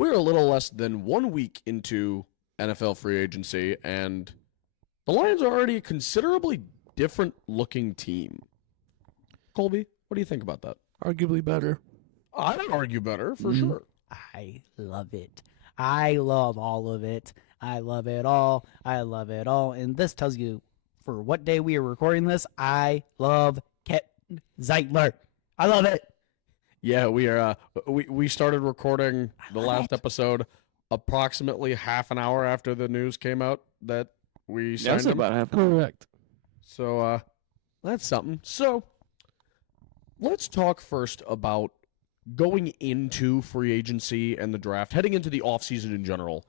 We're a little less than 1 week into NFL free agency, and the Lions are already a considerably different looking team. Colby, what do you think about that? Arguably better. I'd argue better, for sure. I love it. I love all of it. I love it all. I love it all. And this tells you for what day we are recording this. I love Ket Zeitler. I love it. Yeah, we are. We started recording the last episode approximately half an hour after the news came out that we signed That's him. about half. Correct. So that's something. So let's talk first about going into free agency and the draft, heading into the offseason in general.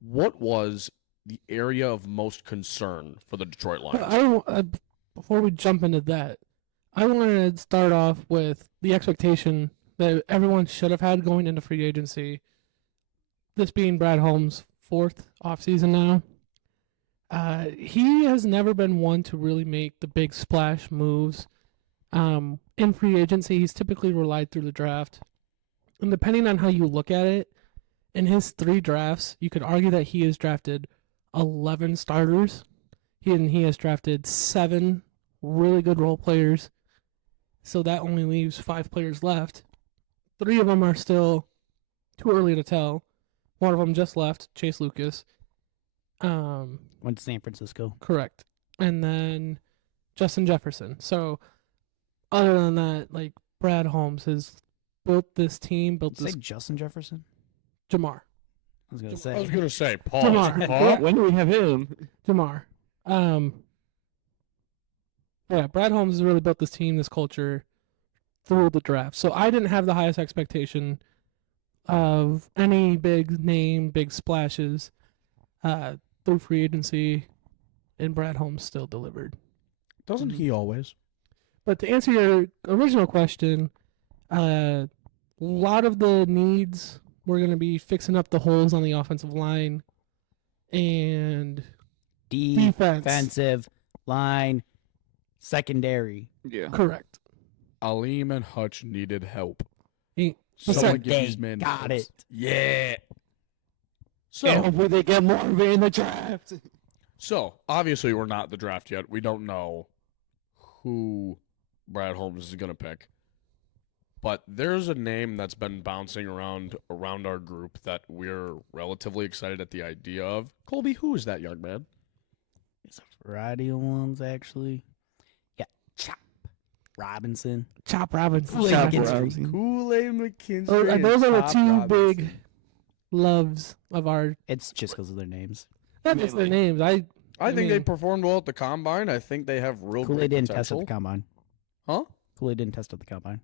What was the area of most concern for the Detroit Lions? Before we jump into that, I wanted to start off with the expectation that everyone should have had going into free agency. This being Brad Holmes' fourth offseason now. He has never been one to really make the big splash moves. In free agency, he's typically relied through the draft. And depending on how you look at it, in his 3 drafts, you could argue that he has drafted 11 starters. He has drafted 7 really good role players. So that only leaves 5 players left. 3 of them are still too early to tell. One of them just left, Chase Lucas. Went to San Francisco. Correct. And then Justin Jefferson. So other than that, like Brad Holmes has built this team, Did you say Justin Jefferson? Jamar. I was gonna say. I was going to say, Paul. Jamar. When do we have him? Jamar. Yeah, Brad Holmes has really built this team, this culture through the draft. So I didn't have the highest expectation of any big name, big splashes through free agency, and Brad Holmes still delivered. Doesn't he always? But to answer your original question, a lot of the needs were going to be fixing up the holes on the offensive line and Defensive line, secondary. Yeah. correct. Aleem and Hutch needed help. He- Someone Besides- give They these men got names. it. Yeah. So, And hopefully they get more of it in the draft. So, obviously, we're not at the draft yet. We don't know who Brad Holmes is going to pick. But there's a name that's been bouncing around our group that we're relatively excited at the idea of. Colby, who is that young man? It's a variety of ones, actually. Yeah, Chop Robinson. Chop Robinson. Chop Robinson. Robinson. Kool-Aid McKinstry. Those are the 2 big loves of our. It's just because of their names. Not just their names. I I think they mean- performed well at the combine. I think they have real Kool-Aid great didn't test at potential. the combine. Huh? Kool-Aid didn't test at the combine.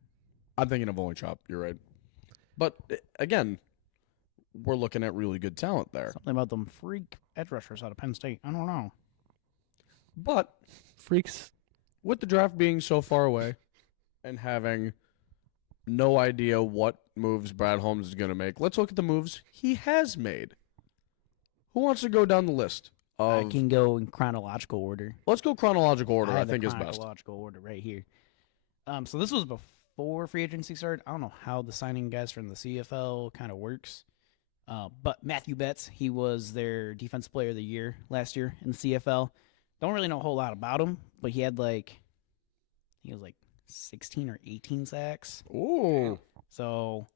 I'm thinking of only Chop. You're right. But again, we're looking at really good talent there. Something about them freak edge rushers out of Penn State. I don't know. But freaks. with the draft being so far away and having no idea what moves Brad Holmes is going to make, let's look at the moves he has made. Who wants to go down the list? I can go in chronological order. Let's go chronological order, I have the think is best. chronological order right here. So this was before free agency started. I don't know how the signing guys from the CFL kind of works. But Matthew Betts, he was their defensive player of the year last year in the CFL. Don't really know a whole lot about him, but he had I think it was 16 or 18 sacks. Ooh. So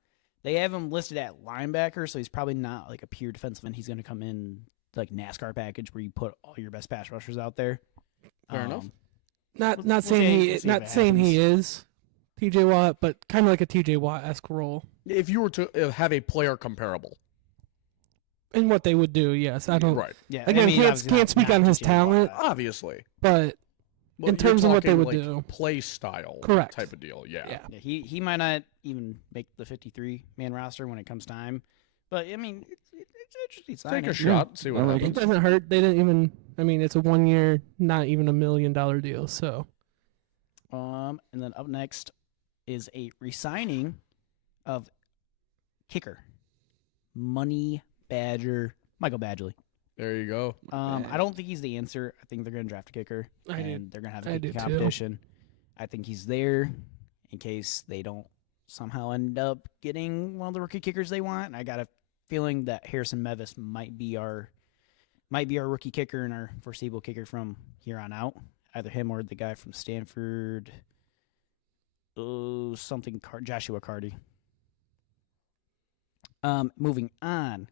they have him listed at linebacker, so he's probably not like a pure defensive end. He's going to come in like NASCAR package where you put all your best pass rushers out there. Fair enough. Not We'll saying see if it he happens. is TJ Watt, but kind of like a TJ Watt-esque role If you were to have a player comparable. in what they would do. Yes, I don't. Right. Yeah, Again, can't speak on his talent, Obviously. but But In you're terms of what they talking, would like, do. play style Correct. type of deal. Yeah. yeah. Yeah, he might not even make the 53-man roster when it comes time. But, I mean, it's interesting signing. Take a shot, see what I like It happens. doesn't hurt. They didn't even. I mean, it's a 1 year, not even $1 million deal. So And then up next is a re-signing of kicker, Money Badger, Michael Badgley. There you go. I don't think he's the answer. I think they're going to draft a kicker, I do. and they're going to have I a do kicking too. competition. I think he's there in case they don't somehow end up getting one of the rookie kickers they want. I got a feeling that Harrison Mevis might be our rookie kicker and our foreseeable kicker from here on out. Either him or the guy from Stanford. Joshua Cardi. Moving on.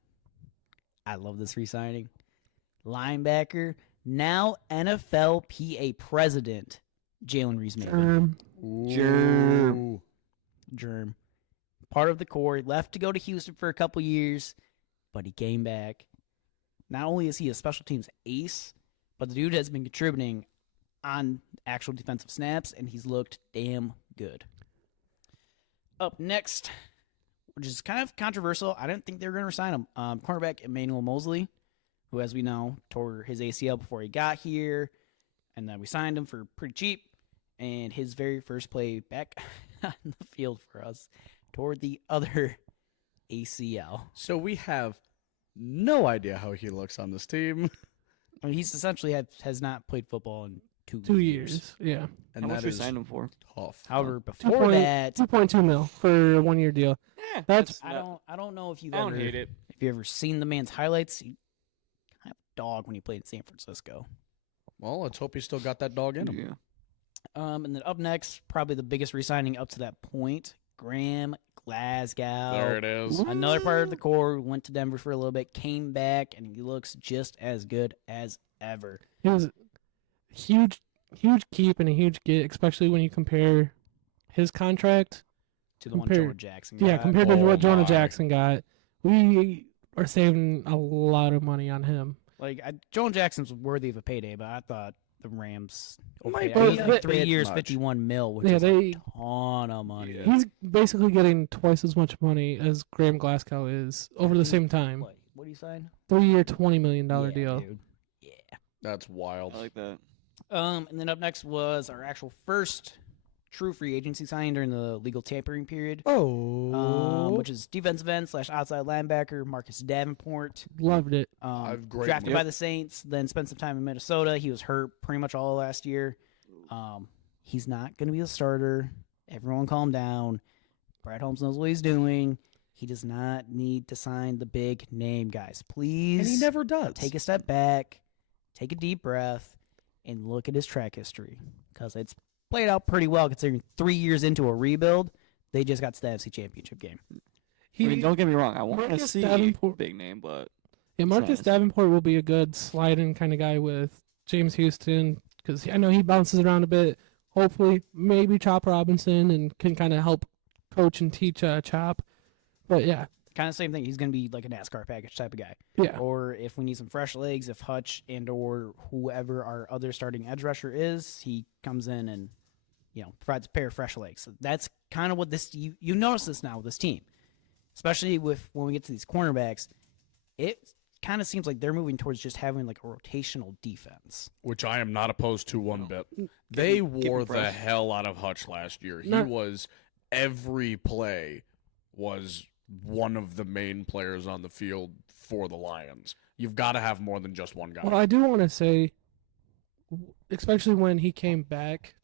I love this re-signing. Linebacker, now NFLPA president, Jalen Reese-Maybin. Germ. Part of the core. Left to go to Houston for a couple years, but he came back. Not only is he a special teams ace, but the dude has been contributing on actual defensive snaps, and he's looked damn good. Up next, which is kind of controversial. I didn't think they were going to resign him. Cornerback Emmanuel Mosley, who, as we know, tore his ACL before he got here, and then we signed him for pretty cheap. And his very first play back on the field for us toward the other ACL. So we have no idea how he looks on this team. I mean, he's essentially has not played football in 2 years. Yeah. And How much that we is signed him for? tough. However, before that, 2.2 mil for a 1 year deal. Yeah, That's I don't know if you've I don't ever hate it. if you ever seen the man's highlights. He kind of a dog when he played in San Francisco. Well, let's hope he's still got that dog in him. Yeah. And then up next, probably the biggest re-signing up to that point, Graham Glasgow. There it is. Another part of the core, went to Denver for a little bit, came back, and he looks just as good as ever. It was huge keep and a huge get, especially when you compare his contract To the one Compared- Jonah Jackson got. Yeah, compared to Oh what Jonah my. Jackson got, we are saving a lot of money on him. Like, Jonah Jackson's worthy of a payday, but I thought the Rams Might overpaid. be I mean, a 3 bit years, much. 51 mil, which Yeah, is they- a ton of money. Yeah. He's basically getting twice as much money as Graham Glasgow is over the same time. What do you sign? 3 year, $20 million Yeah, deal. dude. Yeah. That's wild. I like that. And then up next was our actual first true free agency signing during the legal tampering period, which is defensive end / outside linebacker Marcus Davenport. Loved it. I've great- Drafted Yep. by the Saints, then spent some time in Minnesota. He was hurt pretty much all last year. He's not going to be a starter. Everyone calm down. Brad Holmes knows what he's doing. He does not need to sign the big name, guys. Please and he never does. take a step back, take a deep breath, and look at his track history, because it's played out pretty well considering 3 years into a rebuild, they just got to the NFC Championship game. I mean, don't get me wrong. I want to Marcus see Davenport- big name, but Marcus nice. Davenport will be a good slide-in kind of guy with James Houston, because I know he bounces around a bit. Hopefully, maybe Chop Robinson and can kind of help coach and teach Chop. But yeah, Kind of same thing. He's going to be like a NASCAR package type of guy. yeah. Or if we need some fresh legs, if Hutch and or whoever our other starting edge rusher is, he comes in and provides a pair of fresh legs. So that's kind of what this you notice this now with this team, especially with when we get to these cornerbacks. It kind of seems like they're moving towards just having like a rotational defense. Which I am not opposed to one bit. Keep They him wore the fresh. hell out of Hutch last year. He Not- was every play was one of the main players on the field for the Lions. You've got to have more than just one guy. Well, I do want to say, especially when he came back,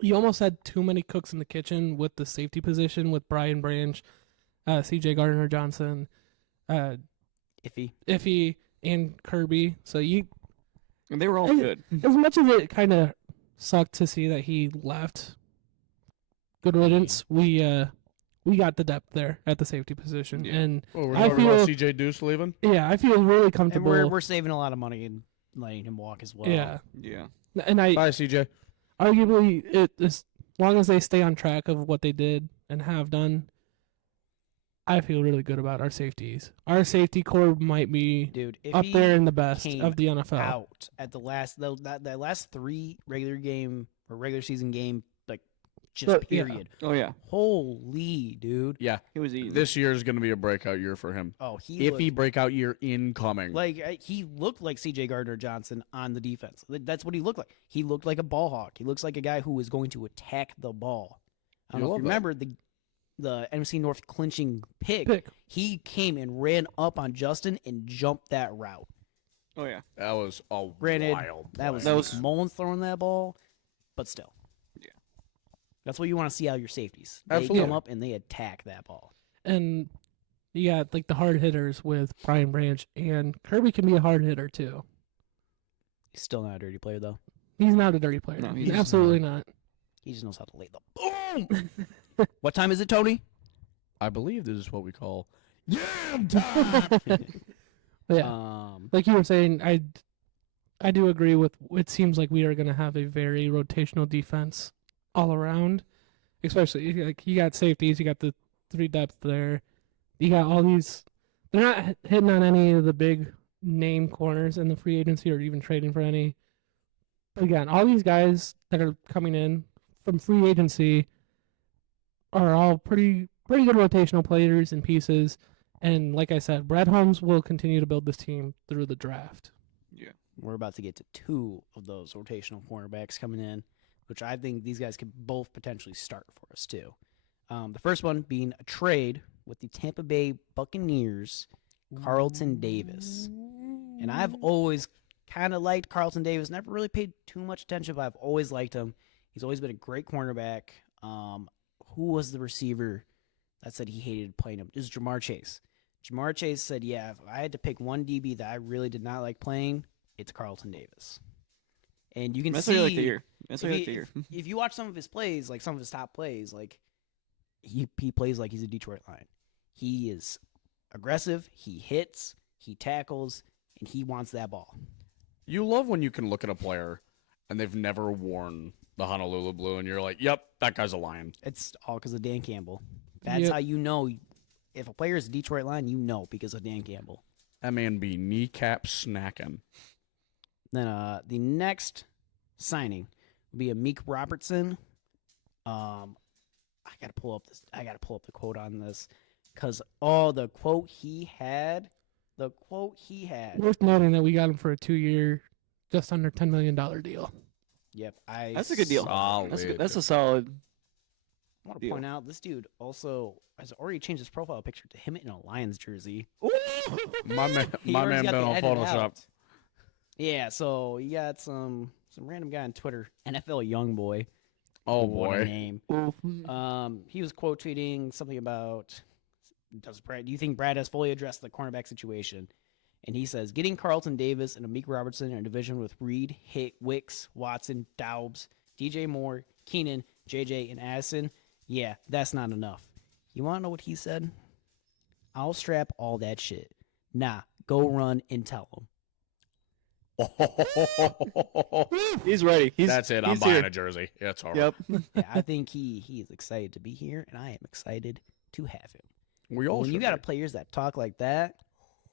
he almost had too many cooks in the kitchen with the safety position with Brian Branch, C.J. Gardner-Johnson, Iffy. and Kirby. So and they were all Hey, good. as much as it kind of sucked to see that he left, good riddance. We got the depth there at the safety position, Yeah. and Oh, we're I talking about feel- C.J. Deuce leaving? yeah, I feel really And comfortable. we're saving a lot of money and letting him walk as well. yeah, Yeah. and I Bye, C.J. arguably as long as they stay on track of what they did and have done, I feel really good about our safeties. Our safety core might be Dude, up Iffy there in the best came of the NFL. out at the last that last 3 regular season game, like just But, yeah. period. Oh yeah. Holy dude. Yeah, He was easy. this year is going to be a breakout year for him. Oh, he Iffy looked, breakout year incoming. he looked like C.J. Gardner-Johnson on the defense. That's what he looked like. He looked like a ball hawk. He looks like a guy who is going to attack the ball. I don't You know if love you that. remember the NFC North clinching pick. He came and ran up on Justin and jumped that route. Oh yeah. That was a Granted, wild play. That was Mullins throwing that ball, but still. Yeah. That's what you want to see out of your safeties. They Absolutely. come up and they attack that ball. And You got like the hard hitters with Brian Branch, and Kirby can be a hard hitter too. He's still not a dirty player though. He's not a dirty player. No, he's he's absolutely not. He just knows how to lay the boom. What time is it, Tony? I believe this is what we call yam time. But yeah, like you were saying, I do agree with. It seems like we are going to have a very rotational defense all around, especially like you got safeties, you got the 3 depth there, you got all these. They're not hitting on any of the big name corners in the free agency or even trading for any. But again, all these guys that are coming in from free agency are all pretty good rotational players and pieces. And like I said, Brad Holmes will continue to build this team through the draft. We're about to get to 2 of those rotational cornerbacks coming in, which I think these guys could both potentially start for us too. The first one being a trade with the Tampa Bay Buccaneers, Carlton Davis. And I've always kind of liked Carlton Davis. Never really paid too much attention, but I've always liked him. He's always been a great cornerback. Who was the receiver that said he hated playing him? This is Jamar Chase. Jamar Chase said, yeah, if I had to pick one DB that I really did not like playing, it's Carlton Davis. And you can That's see what I like to hear. That's what I like to hear. if you watch some of his plays, like some of his top plays, like he plays like he's a Detroit Lion. He is aggressive, he hits, he tackles, and he wants that ball. You love when you can look at a player and they've never worn the Honolulu blue, and you're like, "Yep, that guy's a Lion." It's all because of Dan Campbell. That's Yep. how you know if a player is a Detroit Lion, you know because of Dan Campbell. That man be kneecap snacking. Then the next signing will be a Meek Robertson. I gotta pull up the quote on this because the quote he had. Worth noting that we got him for a 2-year, just under $10 million deal. Yep, That's a good deal. Solid. That's good. That's a solid. I want to deal. point out this dude also has already changed his profile picture to him in a Lions jersey. My man, He my already man got been the on edit Photoshop. out. Yeah, so you got some random guy on Twitter, NFL Youngboy. Oh What a boy. name. He was quote tweeting something about, do you think Brad has fully addressed the cornerback situation? And he says, getting Carlton Davis and Amik Robertson in a division with Reed, Wicks, Watson, Daubs, DJ Moore, Keenan, JJ, and Addison, yeah, that's not enough. You want to know what he said? I'll strap all that shit. Nah, go run and tell him. He's ready. That's it. I'm he's buying here. a jersey. Yeah, it's all right. Yep. Yeah, I think he is excited to be here, and I am excited to have him. We all When you should got be. players that talk like that,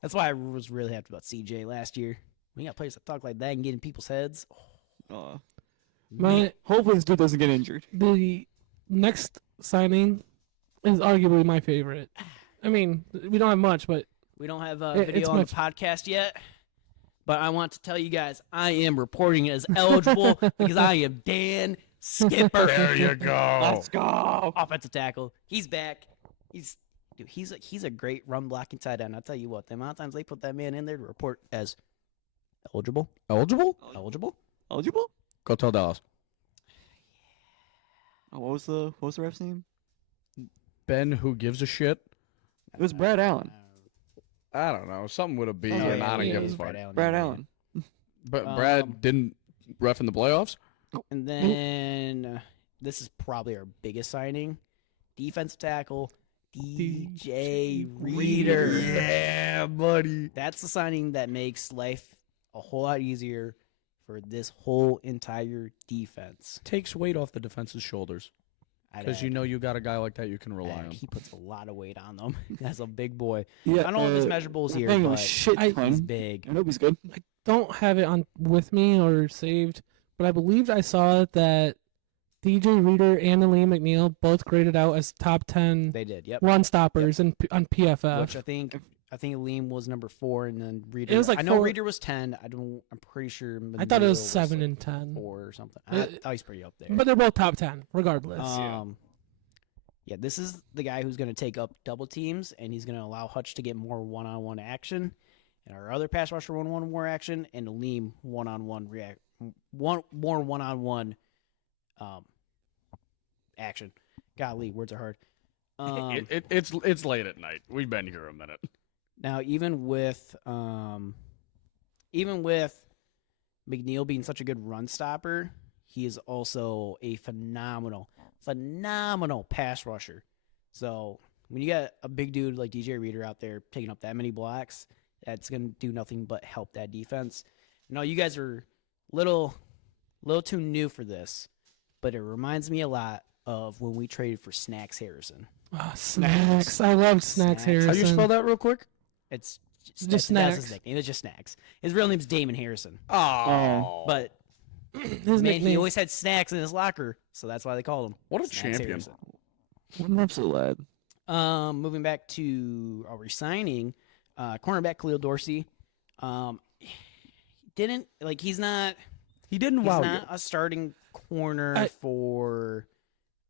that's why I was really happy about CJ last year. When you got players that talk like that and get in people's heads, Hopefully this dude doesn't get injured. The next signing is arguably my favorite. I mean, we don't have much, but we don't have a It's video on the much- podcast yet, but I want to tell you guys I am reporting as eligible because I am Dan Skipper. There you go. Let's go. Offensive tackle. He's back. He's a great run blocking tight end. I'll tell you what, the amount of times they put that man in there to report as eligible. Eligible? Eligible? Go tell Dallas. Oh, what was the ref's name? Ben, who gives a shit? It was Brad Allen. I don't know. Something with a B, Oh, and yeah, I didn't yeah, give he's a fuck. Brad Allen. But Brad Um, didn't ref in the playoffs? And then this is probably our biggest signing. Defensive tackle, DJ Reader. Yeah, buddy. That's the signing that makes life a whole lot easier for this whole entire defense. Takes weight off the defense's shoulders. I'd Because you add- know you got a guy like that you can rely I'd add on. He puts a lot of weight on them. That's a big boy. Yeah, I don't know if his measurables here, thing but was shit I- ton. he's big. I hope he's good. don't have it on with me or saved, but I believe I saw that DJ Reader and Aleem McNeil both graded out as top 10 They did, yep. run stoppers on PFF. Which I think Liam was number 4, and then Reader. It was like I know 4 Reader was 10. I'm pretty sure. I thought it was Manilo 7 like and 10. 4 or something. Uh, I thought he's pretty up there. But they're both top 10, regardless. Yeah, this is the guy who's going to take up double teams, and he's going to allow Hutch to get more one-on-one action, and our other pass rusher one-on-one more action, and Aleem one-on-one more one-on-one action. Golly, words are hard. It's late at night. We've been here a minute. Now, even with McNeil being such a good run stopper, he is also a phenomenal pass rusher. So when you got a big dude like DJ Reader out there taking up that many blocks, that's going to do nothing but help that defense. No, you guys are little too new for this, but it reminds me a lot of when we traded for Snacks Harrison. Oh, Snacks. I love Snacks Snacks. Harrison. How do you spell that real quick? It's Just that's Snacks. his nickname. It's just Snacks. His real name's Damon Harrison, Oh, but His man, he nickname. always had snacks in his locker, so that's why they called him. what a Snacks champion! Harrison. What an absolute lad. Moving back to our resigning, cornerback Khalil Dorsey. Didn't like he's not He didn't he's wow not you. a starting corner for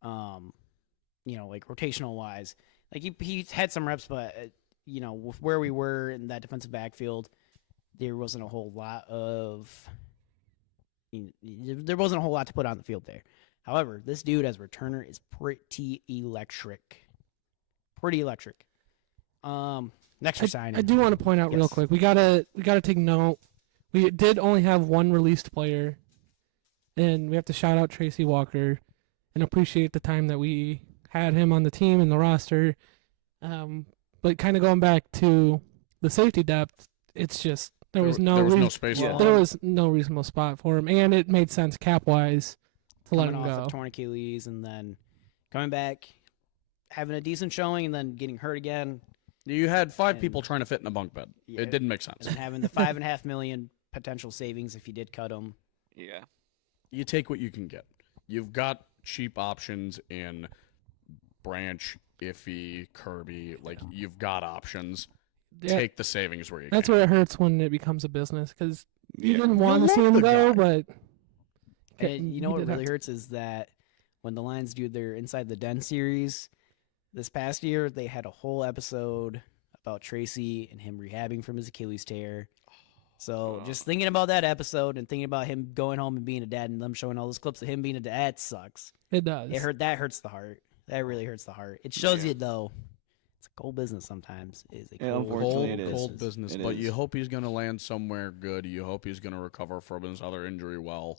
like rotational wise. Like he had some reps, but with where we were in that defensive backfield, there wasn't a whole lot to put on the field there. However, this dude as a returner is pretty electric. Next resigning. I do want to point out real Yes. quick. We gotta take note. We did only have one released player, and we have to shout out Tracy Walker and appreciate the time that we had him on the team and the roster. But kind of going back to the safety depth, it's just there was no space. Well, for there him. was no reasonable spot for him, and it made sense cap wise to let coming him off go. of torn Achilles and then coming back, having a decent showing, and then getting hurt again, You had five And- people trying to fit in a bunk bed. Yeah. It didn't make sense. and then having the $5.5 million potential savings if you did cut him. Yeah. You take what you can get. You've got cheap options in Branch, Iffy, Kirby. Like you've got options. Yeah, Take the savings where you that's can. where it hurts when it becomes a business because you Yeah. didn't want to love see him the go, guy. but And you know he what did really have hurts is that when the Lions do their Inside the Den series this past year, they had a whole episode about Tracy and him rehabbing from his Achilles tear. So just thinking about that episode and thinking about him going home and being a dad and them showing all those clips of him being a dad sucks. it does. That hurts the heart. That really hurts the heart. It shows Yeah. you though. It's a cold business sometimes. It's a Yeah, cold, unfortunately Cold, it is. cold business. It But you is. hope he's going to land somewhere good. You hope he's going to recover from his other injury well.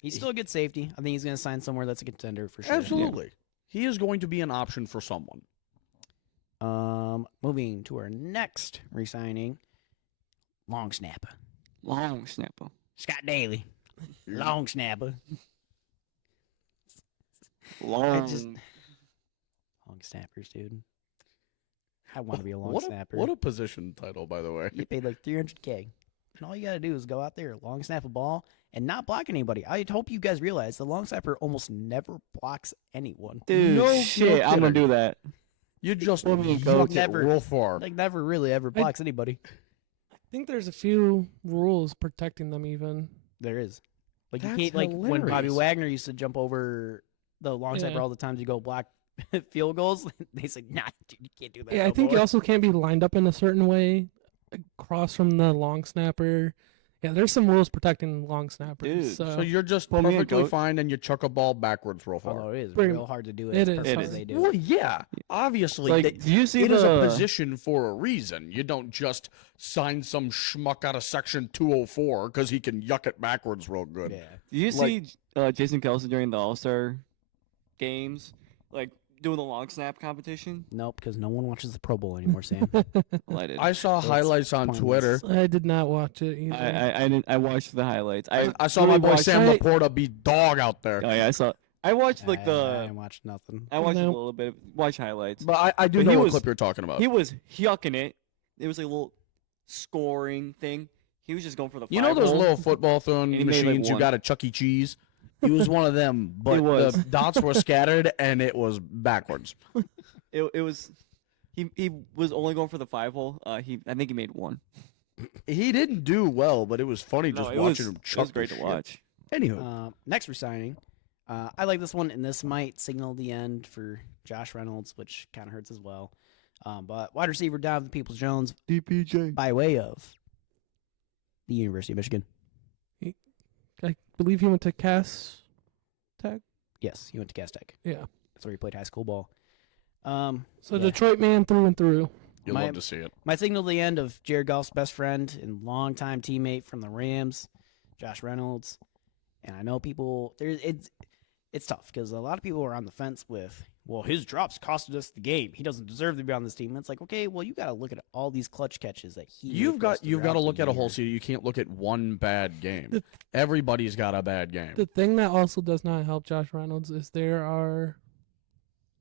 He's still a good safety. I think he's going to sign somewhere that's a contender for sure. Absolutely. He is going to be an option for someone. Moving to our next re-signing, long snapper Long snapper. Scott Daly, long snapper, Long. long snappers, dude. I want to be a long what snapper. What a position title, by the way. You get paid like $300K, and all you got to do is go out there, long snap a ball, and not block anybody. I hope you guys realize the long snapper almost never blocks anyone. Dude, No shit, I'm gonna kidding. do that. You just Let me yuck go it never- real far. Like never really ever blocks anybody. I think there's a few rules protecting them even. There is. Like you That's can't like when Bobby hilarious. Wagner used to jump over the long snapper Yeah. all the time to go block field goals. They said, "Nah, dude, you can't do that." Yeah, I no think more." you also can't be lined up in a certain way across from the long snapper. Yeah, there's some rules protecting long snappers. Dude, so So you're just Pull me a perfectly goat. fine and you chuck a ball backwards real far. Although it is Pretty- real hard to do it. it as is. perfect It as is. they do. Well, yeah. Obviously, Like, they- do you see it the is a position for a reason. You don't just sign some schmuck out of Section 204 because he can yuck it backwards real good. Yeah. Do you like- see Jason Kelsey during the All-Star games, like doing the long snap competition? Nope, because no one watches the Pro Bowl anymore, Sam. Well, I did. I saw It's highlights on pointless. Twitter. I did not watch it either. I didn't. I watched the highlights. I saw my really boy watched- Sam I- Laporta be dog out there. Oh yeah, I saw. I watched like I the. didn't watch nothing. I watched a No. little bit. Watch highlights. But I do But know he what was- clip you're talking about. He was yucking it. It was like a little scoring thing. He was just going for the. You know 5 those hole. little football throwing And he made, like, machines you one. got at Chuck E. Cheese? He was one of them, but He was. the dots were scattered and it was backwards. It was. He was only going for the 5 hole. I think he made one. He didn't do well, but it was funny just it watching was, him it chuck was great the to shit. watch. Anywho, Next resigning. I like this one, and this might signal the end for Josh Reynolds, which kind of hurts as well. But wide receiver Donovan Peoples-Jones DPJ. by way of the University of Michigan. I believe he went to Cass Tech. Yes, he went to Cass Tech. Yeah. That's where he played high school ball. So yeah. Detroit man through and through. You'll My- love to see it. My signal the end of Jared Goff's best friend and longtime teammate from the Rams, Josh Reynolds. And I know people it's tough because a lot of people are on the fence with, well, his drops costed us the game. He doesn't deserve to be on this team. And it's like, okay, well, you got to look at all these clutch catches that he. You've got to throughout look the at a whole year. season. You can't look at one bad game. The- Everybody's got a bad game. The thing that also does not help Josh Reynolds is there are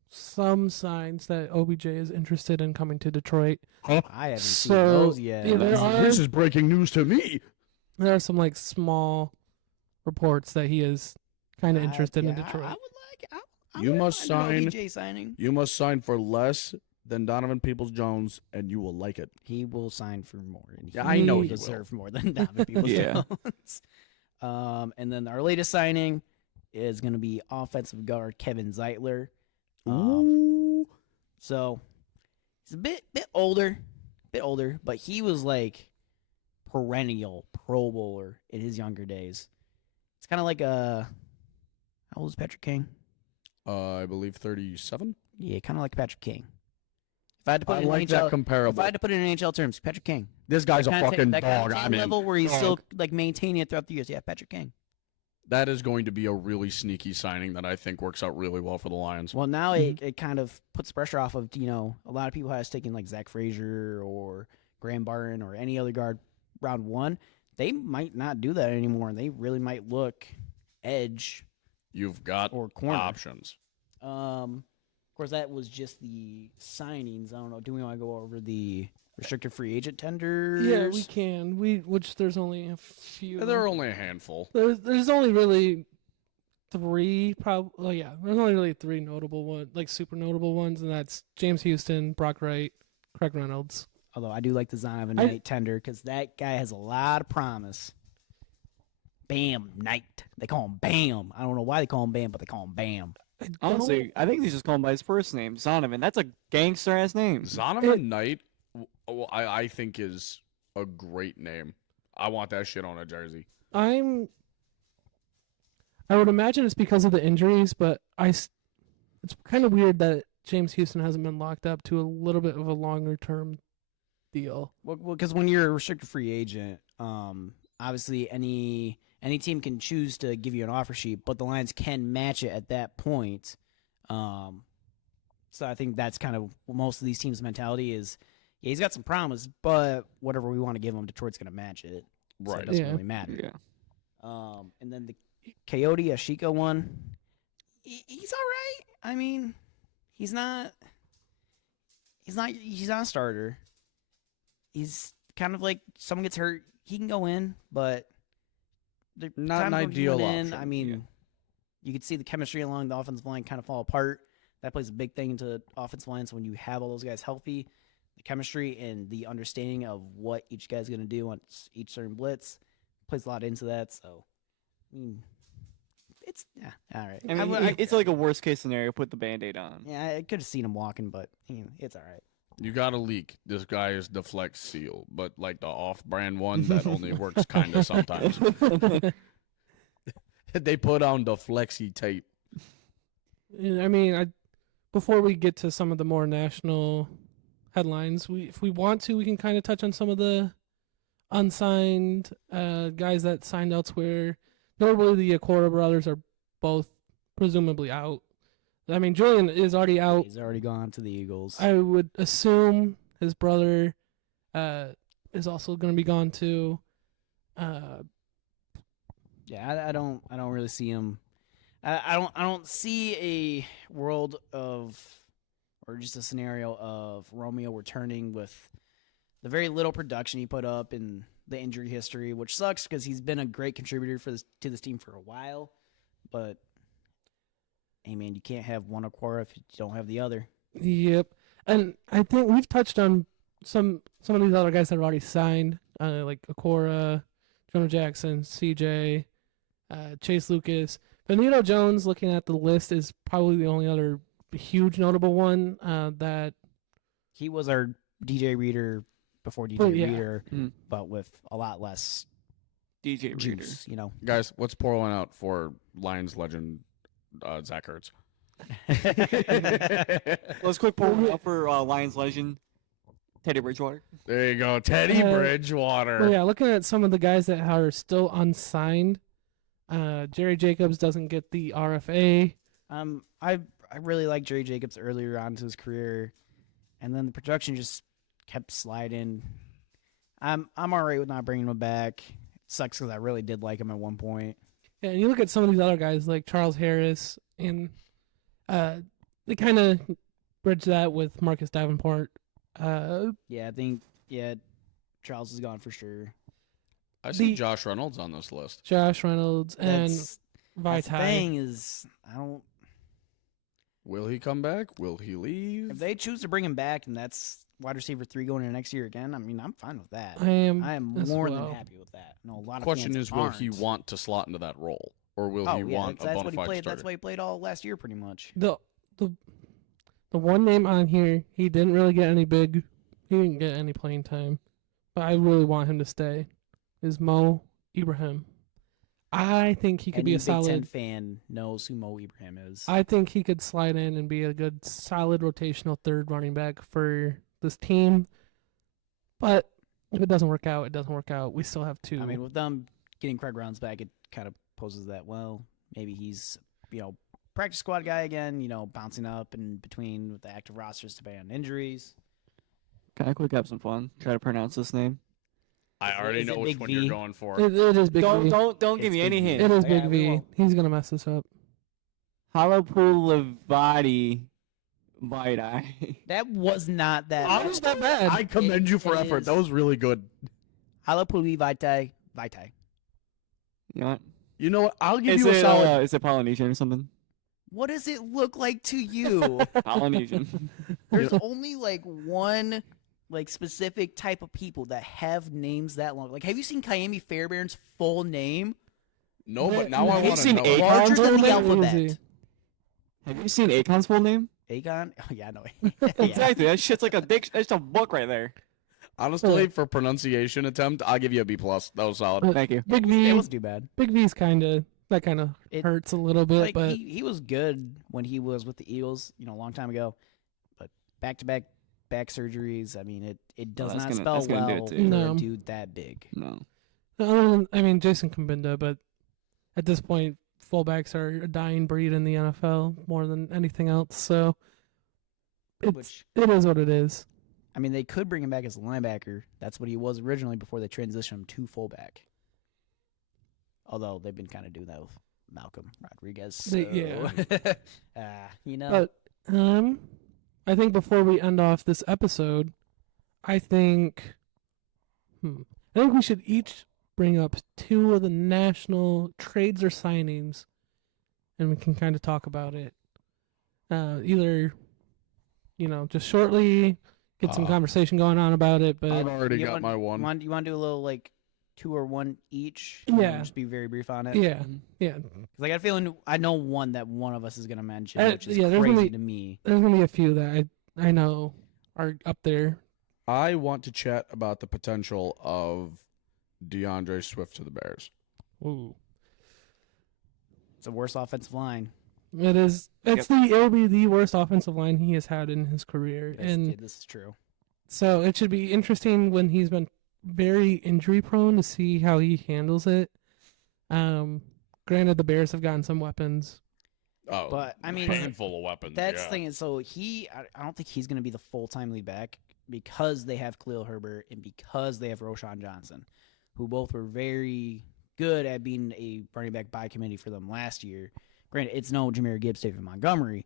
some signs that OBJ is interested in coming to Detroit. I haven't seen So, those yet. yeah, there are- This is breaking news to me. There are some like small reports that he is kind of interested in Detroit. I would like. I You wouldn't must mind an sign- OBJ signing. You must sign for less than Donovan Peoples-Jones, and you will like it. He will sign for more. And Yeah, I know will he will. deserve more than Donovan Yeah. Peoples-Jones. And then our latest signing is going to be offensive guard Kevin Zeitler. Ooh. So he's a bit older, but he was like perennial Pro Bowler in his younger days. It's kind of like how old is Patrick King? I believe 37. Yeah, kind of like Patrick King. If I had to put I it in like NHL, that if comparable. I had to put it in NHL terms, Patrick King. This guy's a That kinda fucking that kinda dog. same I mean, level where he's dog. still like maintaining it throughout the years. Yeah, Patrick King. That is going to be a really sneaky signing that I think works out really well for the Lions. Well, now it kind of puts pressure off of, a lot of people has taken like Zach Frazier or Graham Barton or any other guard round one. They might not do that anymore, and they really might look edge You've got or corner. options. Of course, that was just the signings. I don't know. Do we want to go over the restricted free agent tenders? Yeah, we can. Which there's only a few. There are only a handful. There's only really three. Probably. Oh yeah, there's only really three notable ones, like super notable ones, and that's James Houston, Brock Wright, Craig Reynolds. Although I do like the Zonovan I- Knight tender because that guy has a lot of promise. Bam Knight. They call him Bam. I don't know why they call him Bam, but they call him Bam. Honestly, I think they just call him by his first name, Zonovan. That's a gangster ass name. Zonovan Knight, I think is a great name. I want that shit on a jersey. I would imagine it's because of the injuries, but it's kind of weird that James Houston hasn't been locked up to a little bit of a longer term deal. Well, because when you're a restricted free agent, obviously any team can choose to give you an offer sheet, but the Lions can match it at that point. So I think that's kind of what most of these teams' mentality is. Yeah, he's got some promise, but whatever we want to give him, Detroit's going to match it. So Right. it doesn't Yeah. really matter. Yeah. And then the Coyote Ashika one, he's all right. I mean, he's not a starter. He's kind of like someone gets hurt, he can go in, but they're Not kind an of ideal going in. option, I mean, yeah. you could see the chemistry along the offensive line kind of fall apart. That plays a big thing into offensive lines when you have all those guys healthy. The chemistry and the understanding of what each guy's going to do on each certain blitz plays a lot into that. So, I mean, it's all right. I mean, it's like a worst case scenario. Put the Band-Aid on. Yeah, I could have seen him walking, but it's all right. You got a leak. This guy is the Flex Seal, but like the off-brand one that only works kind of sometimes. They put on the Flexi tape. I mean, before we get to some of the more national headlines, if we want to, we can kind of touch on some of the unsigned guys that signed elsewhere. Notably, the Okora brothers are both presumably out. I mean, Julian is already out. He's already gone to the Eagles. I would assume his brother is also going to be gone too. Yeah, I don't really see him. I don't see a world of, or just a scenario of Romeo returning with the very little production he put up in the injury history, which sucks because he's been a great contributor to this team for a while. But hey, man, you can't have one Okora if you don't have the other. Yep, and I think we've touched on some of these other guys that have already signed, like Okora, Jonah Jackson, CJ, Chase Lucas. Benito Jones, looking at the list, is probably the only other huge notable one that He was our DJ Reader before DJ Oh, yeah. Reader, Mm. but with a lot less DJ Reader. juice, Guys, let's pour one out for Lions legend Zach Ertz. Let's quick pull up for Lions legend, Teddy Bridgewater. There you go, Teddy Bridgewater. Well, yeah, looking at some of the guys that are still unsigned, Jerry Jacobs doesn't get the RFA. I really like Jerry Jacobs earlier on to his career, and then the production just kept sliding. I'm all right with not bringing him back. It sucks because I really did like him at one point. Yeah, and you look at some of these other guys like Charles Harris, and they kind of bridge that with Marcus Davenport. I think Charles is gone for sure. I see Josh Reynolds on this list. Josh Reynolds and That's the Vitae. thing is, I don't. Will he come back? Will he leave? If they choose to bring him back, and that's wide receiver 3 going into next year again, I mean, I'm fine with that. I am as more well. than happy with that. No, a lot The question of fans is, will aren't. he want to slot into that role, or will he want a that's bona what he fide played. starter? That's why he played all last year, pretty much. The one name on here, he didn't really get any big. He didn't get any playing time, but I really want him to stay. Is Mo Ibrahim? I think he could be a Big Ten solid. fan knows who Mo Ibrahim is. I think he could slide in and be a good, solid rotational third running back for this team. But if it doesn't work out, it doesn't work out. We still have two. I mean, with them getting Craig Rounds back, it kind of poses that, well, maybe he's, practice squad guy again, bouncing up in between with the active rosters to ban injuries. Can I quick have some fun? Try to pronounce this name. I already Is it know which Big one V? you're going for. it is Big V. Don't give It's me Big any V. hint. It is Yeah, Big we V. won't. He's gonna mess this up. Halapulavati Vitae. That was not that. How is that bad? I commend you for It effort. is. That was really good. Halapuli Vitae. You know what? You know what? I'll give Is you a it solid. is it Polynesian or something? What does it look like to you? Polynesian. There's only one specific type of people that have names that long. Like, have you seen Kiami Fairbairn's full name? No, but now Have I you want to seen know. Akon? Larger than the Easy. alphabet. Have you seen Akon's full name? Akon? Oh, yeah, I know. Exactly. That shit's like that's a book right there. Honestly, for pronunciation attempt, I'll give you a B plus. That was solid. Thank you. Big It V. wasn't too bad. Big V's kind of It- hurts a little bit, but he was good when he was with the Eagles, a long time ago. But back-to-back back surgeries, I mean, it does that's not gonna- spell that's gonna do well it for too. No. a dude that big. No. I mean Jason Kabinda, but at this point, fullbacks are a dying breed in the NFL more than anything else. So it is what it is. I mean, they could bring him back as a linebacker. That's what he was originally before they transitioned him to fullback. Although they've been kind of doing that with Malcolm Rodriguez. So. But I think before we end off this episode, I think we should each bring up two of the national trades or signings, and we can kind of talk about it. Either, just shortly get some conversation going on about it. But I've already got my one. You want to do a little two or one each? Yeah. Just be very brief on it. yeah. Because I got a feeling I know one that one of us is gonna mention, which is there's gonna crazy be- to me. There's gonna be a few that I know are up there. I want to chat about the potential of DeAndre Swift to the Bears. Ooh. It's a worse offensive line. It is. It'll be the worst offensive line he has had in his career, and This is true. so it should be interesting when he's been very injury prone to see how he handles it. Granted, the Bears have gotten some weapons. Oh, But, I mean, handful of weapons. That's yeah. the thing. Is, so I don't think he's going to be the full-time lead back because they have Khalil Herbert and because they have Roshan Johnson, who both were very good at being a running back by committee for them last year. Granted, it's no Jahmyr Gibbs, David Montgomery,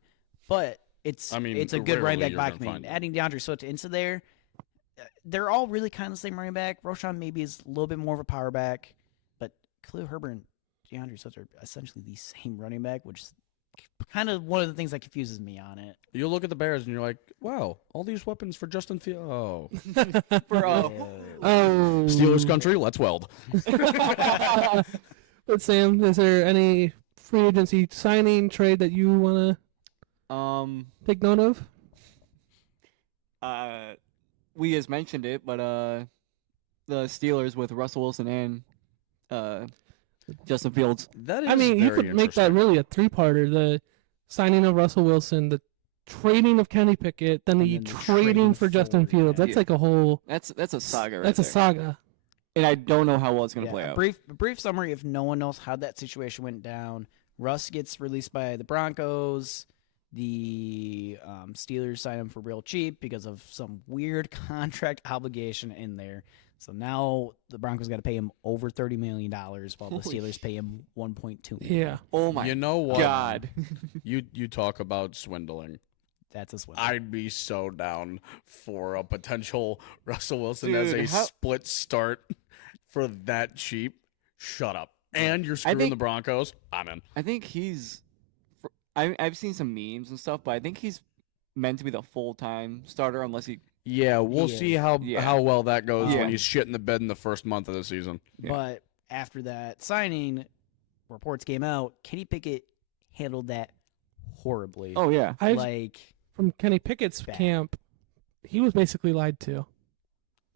but it's a good running rarely back you're by gonna committee. find Adding DeAndre Swift into there, they're all really kind of the same running back. Roshan maybe is a little bit more of a power back, but Khalil Herbert and DeAndre Swift are essentially the same running back, which is kind of one of the things that confuses me on it. You look at the Bears and you're like, wow, all these weapons for Justin Fields. Oh. Oh, Steelers country, let's weld. But Sam, is there any free agency signing trade that you want to take note of? We just mentioned it, but the Steelers with Russell Wilson and Justin Fields. That is I mean, you very could make that interesting. really a three-parter. signing of Russell Wilson, the trading of Kenny Pickett, then the And then the trading trading for Justin for- Fields. yeah. That's like a whole. That's a saga right That's a there. saga. And I don't know how well it's going to play a out. brief summary if no one knows how that situation went down. Russ gets released by the Broncos. The Steelers sign him for real cheap because of some weird contract obligation in there. So now the Broncos got to pay him over $30 million while the Holy Steelers pay him $1.2 million. Yeah. Oh my You know what? God. You talk about swindling. That's a swing. I'd be so down for a potential Russell Wilson as Dude, a how- split start for that cheap. Shut up. And you're screwing think- the Broncos. I'm in. I think I've seen some memes and stuff, but I think he's meant to be the full-time starter unless he. Yeah, we'll He see is. how how well that goes Yeah. when he's shit in the bed in the first month of the season. Yeah. But after that signing, reports came out. Kenny Pickett handled that horribly. Oh yeah. like From Kenny Pickett's Bad. camp, he was basically lied to.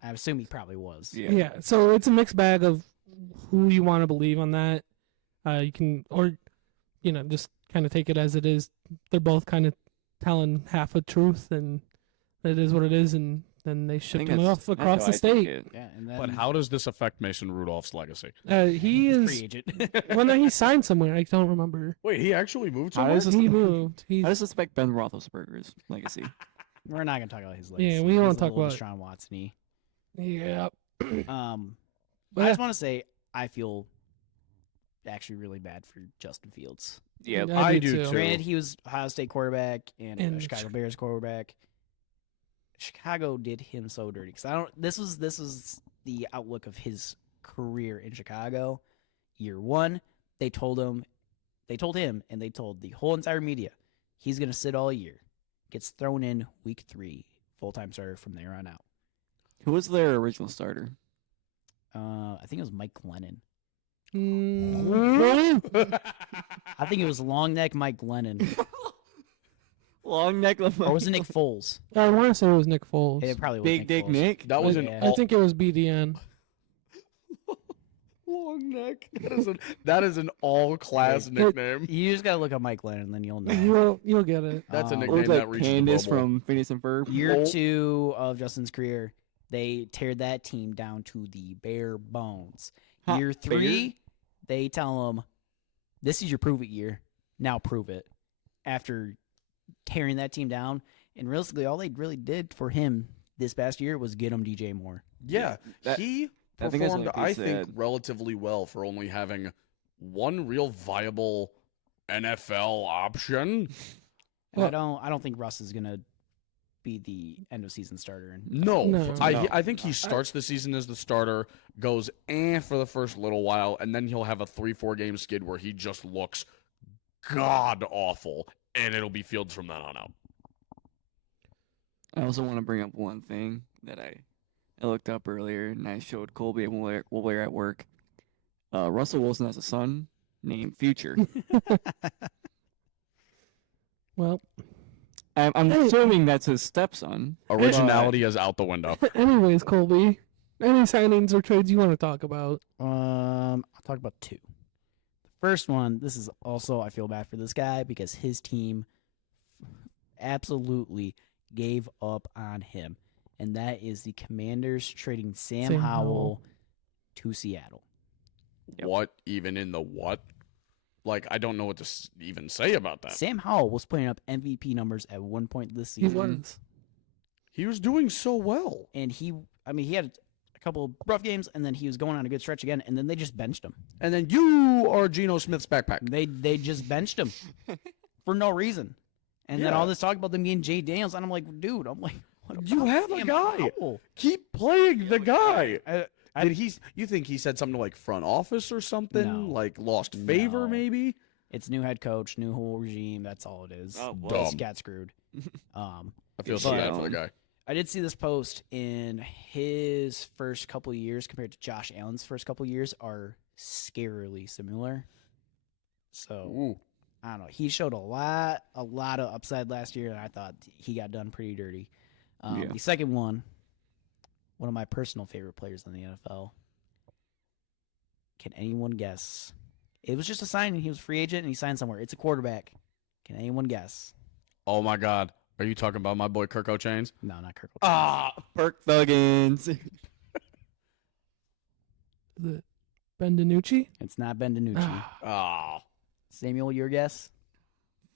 I assume he probably was. Yeah. Yeah. So it's a mixed bag of who you want to believe on that. You can, or, just kind of take it as it is. They're both kind of telling half a truth, and it is what it is, and then they I shipped think him that's- off that's across how the I take state. it. Yeah, and then But how does this affect Mason Rudolph's legacy? He he's a is. free agent. Well, no, he signed somewhere. I don't remember. Wait, he actually moved How somewhere? does this- He moved. He's I suspect Ben Roethlisberger's legacy. We're not gonna talk about his legacy. Yeah, we He's won't a talk little about it. Deshaun Watson-y. yeah. But I just want to say I feel actually really bad for Justin Fields. Yeah. I do too. Granted, he was Ohio State quarterback and And Chicago Bears quarterback. Chicago did him so dirty because I don't. This was the outlook of his career in Chicago. Year one, they told him, and they told the whole entire media, he's gonna sit all year. Gets thrown in week 3, full-time starter from there on out. Who was their original starter? I think it was Mike Glennon. Mm, I think it was long neck Mike Glennon, Long neck. or was it Nick Foles? I want to say it was Nick Foles. It probably was Big Nick Dick Foles. Nick. That was an Yeah. I think it was BDN. long neck. That is an all class Hey, nickname. You just gotta look up Mike Glennon, and then you'll know. You'll get it. That's a Um, nickname Looked that like reached Candace the Pro Bowl. from Phineas and Ferb. Year Oh. 2 of Justin's career, they tear that team down to the bare bones. Huh, Year 3, they tell him, "This is your prove it year. Now prove it." After tearing that team down, and realistically, all they really did for him this past year was get him DJ Moore. Yeah, That- he I think that's performed, what I he think, said. relatively well for only having one real viable NFL option. And I don't think Russ is gonna be the end of season starter. And No, No. I think he starts the season as the starter, goes for the first little while, and then he'll have a 3-4 game skid where he just looks god awful, and it'll be Fields from then on out. I also want to bring up one thing that I looked up earlier, and I showed Colby while we were at work. Russell Wilson has a son named Future. Well, I'm Hey. assuming that's his stepson. Originality is out the window. anyways, Colby, any signings or trades you want to talk about? I'll talk about 2. The first one, this is also, I feel bad for this guy because his team absolutely gave up on him, and that is the Commanders trading Sam Sam Howell Howell. to Seattle. Yep. What even in the what? Like, I don't know what to even say about that. Sam Howell was putting up MVP numbers at one point this He season. was. He was doing so well. And he had a couple of rough games, and then he was going on a good stretch again, and then they just benched him. And then you are Geno Smith's backpack. They just benched him for no reason. And then Yeah. all this talk about them getting Jay Daniels, and I'm like, dude, what You about have a Sam guy. Howell? Keep playing the guy. I- You think he said something to like front office or something? No. Like lost favor No. maybe? It's new head coach, new whole regime. That's all it is. Oh, well. Just got screwed. I feel so But- bad for the guy. I did see this post in his first couple of years compared to Josh Allen's first couple of years are scarily similar. So Ooh. I don't know. He showed a lot of upside last year, and I thought he got done pretty dirty. Yeah. The second one of my personal favorite players in the NFL. Can anyone guess? It was just a signing. He was a free agent, and he signed somewhere. It's a quarterback. Can anyone guess? Oh my God, are you talking about my boy Kirko Chains? No, not Kirk. Perk Thuggins. Is it Ben DiNucci? It's not Ben DiNucci. Ah. Oh, Samuel, your guess?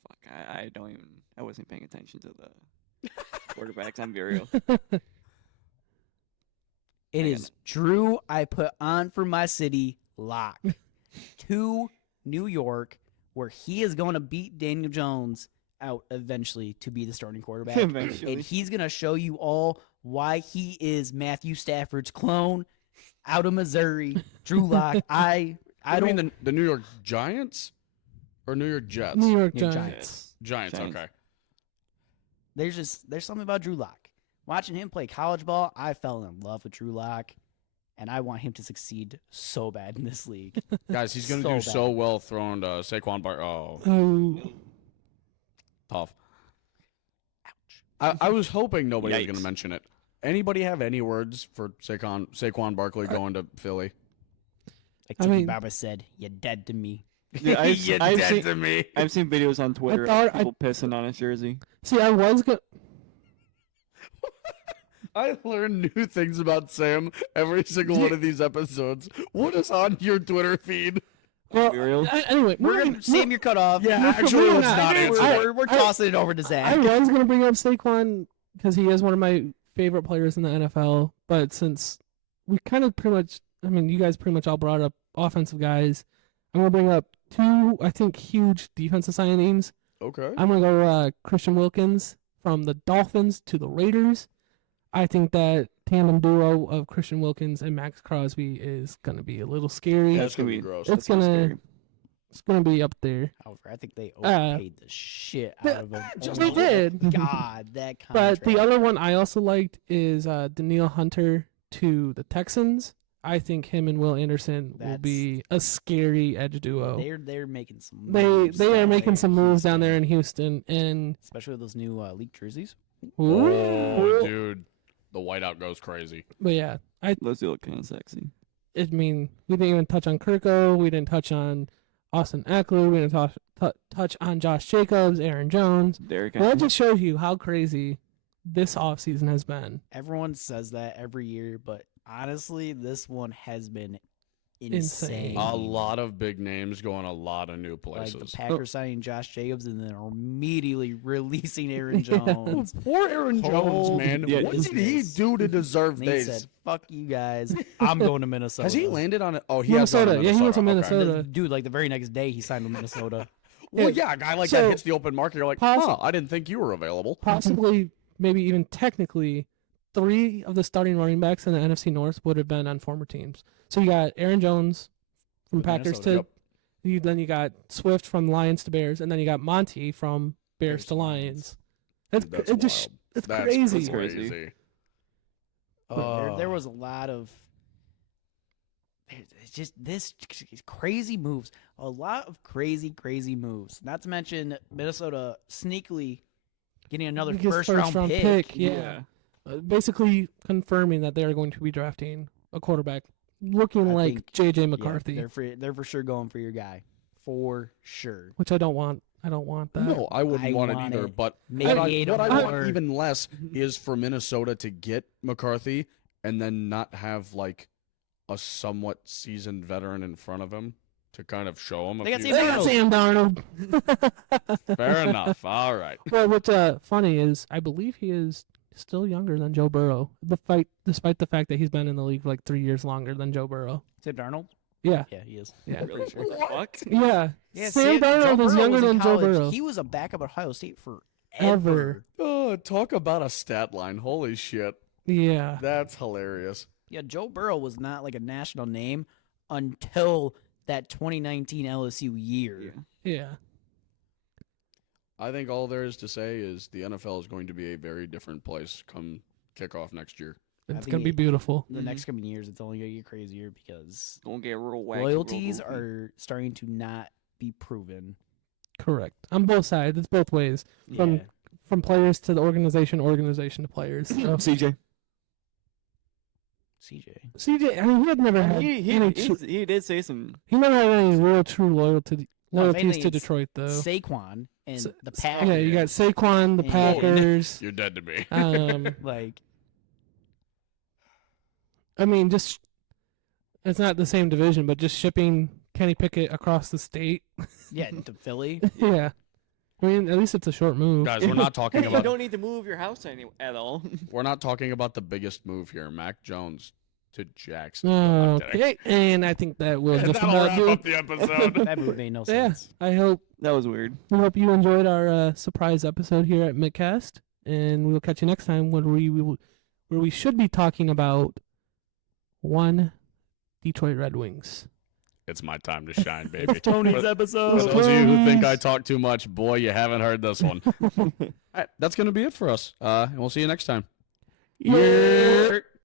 Fuck, I don't even. I wasn't paying attention to the quarterbacks. I'm be real. It I is Drew. I put on for my city lock to New York, where he is going to beat Daniel Jones out eventually to be the starting quarterback. Eventually. And he's going to show you all why he is Matthew Stafford's clone out of Missouri. Drew Lock. I mean don't. the New York Giants or New York Jets? New York Yeah, Giants. Giants. Giants. Okay. There's something about Drew Lock. Watching him play college ball, I fell in love with Drew Lock, and I want him to succeed so bad in this league. Guys, he's gonna So do bad. so well throwing to Saquon Bar. Oh, Oh, tough. I was hoping nobody was Yikes. gonna mention it. Anybody have any words for Saquon Barkley going to Philly? Like I Tiki mean- Baba said, "You're dead to me." Yeah, I've seen, to me. I've seen videos on Twitter thought of people pissing on his jersey. see, I was gonna. I learn new things about Sam every single one of these episodes. What is on your Twitter feed? Well, Be real? anyway, We're gonna Sam, you're cut off. Yeah, We're actually, let's not. not answer that. We're tossing it over to Zach. I was gonna bring up Saquon because he is one of my favorite players in the NFL. But since we kind of pretty much, I mean, you guys pretty much all brought up offensive guys, I'm gonna bring up two, I think, huge defensive signings. Okay. I'm gonna go Christian Wilkins from the Dolphins to the Raiders. I think that tandem duo of Christian Wilkins and Max Crosby is gonna be a little scary. That's gonna be gross. It's gonna be up there. However, I think they overpaid the shit out of him. They did. God, that contract. But the other one I also liked is Daniil Hunter to the Texans. I think him and Will Anderson will be a scary edge duo. they're making some. They moves they are down making there some in moves down Houston. there in Houston, and especially with those new leaked jerseys. Oh, Ooh. dude, the whiteout goes crazy. But yeah, Those do look kind of sexy. I mean, we didn't even touch on Kirko. We didn't touch on Austin Eckler. We didn't touch on Josh Jacobs, Aaron Jones. Derek Well, that Henry. just shows you how crazy this offseason has been. Everyone says that every year, but honestly, this one has been Insane. insane. A lot of big names going a lot of new Like places. the Packers signing Josh Jacobs and then immediately releasing Aaron Yeah. Jones. Poor Aaron Jones, man. Yeah, What is did he this- do to deserve And he this? said, "Fuck you guys, I'm going to Minnesota." Has he landed on it? Oh, he has gone to Minnesota. Yeah, he went to Okay. Minnesota. Dude, like the very next day, he signed with Minnesota. Well, Yeah. yeah, a guy like So- that hits the open market. You're like, Possi- I didn't think you were available. Possibly, maybe even technically, 3 of the starting running backs in the NFC North would have been on former teams. So you got Aaron Jones from With Packers Minnesota. to then you got Swift from Lions to Bears, and then you got Monty from Bears to Lions. That's That's it just wild. it's That's crazy. crazy. There was a lot of it's just this crazy moves. A lot of crazy moves. Not to mention Minnesota sneakily getting another He gets first round pick. Yeah. Basically confirming that they are going to be drafting a quarterback looking I like think- J.J. Yeah, McCarthy, they're for sure going for your guy. For sure. which I don't want. I don't want that. No, I wouldn't I want it want either. it. But Maybe what I more. want even less is for Minnesota to get McCarthy and then not have like a somewhat seasoned veteran in front of him to kind of show him. They got They got Sam Darnold. Fair enough. All right. Well, what's funny is I believe he is still younger than Joe Burrow. Despite the fact that he's been in the league for like 3 years longer than Joe Burrow. Sam Darnold? Yeah, Yeah, he is. yeah, Really? What the fuck? yeah. Yeah, Sam Joe Darnold is Burrow younger was in than Joe college. Burrow. He was a backup at Ohio State forever. Ever. Oh, talk about a stat line. Holy shit. Yeah. That's hilarious. Yeah, Joe Burrow was not like a national name until that 2019 LSU year. Yeah. Yeah. I think all there is to say is the NFL is going to be a very different place come kickoff next year. It's think gonna be it- beautiful. The Mhm. next coming years, it's only going to get crazier because Don't get real wacky. loyalties real goofy. are starting to not be proven. Correct. On both sides. It's both ways. From Yeah. from players to the organization to players. So CJ. CJ. CJ, I mean, he had never had He any true, he did say some. he never had any real true No if piece anything, to it's Detroit though. Saquon and Sa- the sa- Packers. Yeah, you got Saquon, the And- Packers. You're dead to me. Like, I mean, just it's not the same division, but just shipping Kenny Pickett across the state. yeah, to Philly. Yeah. I mean, at least it's a short move. Guys, we're not talking you about don't need to move your house at all. we're not talking about the biggest move here. Mac Jones to Jacksonville. I'm kidding. Okay, and I think that will just That'll about wrap do up it. the episode. That move made no Yeah, sense. I hope That was weird. you enjoyed our surprise episode here at Mittcast, and we will catch you next time where we should be talking about one Detroit Red Wings. It's my time to shine, baby. Tony's For episode. those of you who think I talk too much, boy, you haven't heard this one. All right, that's going to be it for us. And we'll see you next time. Yeah.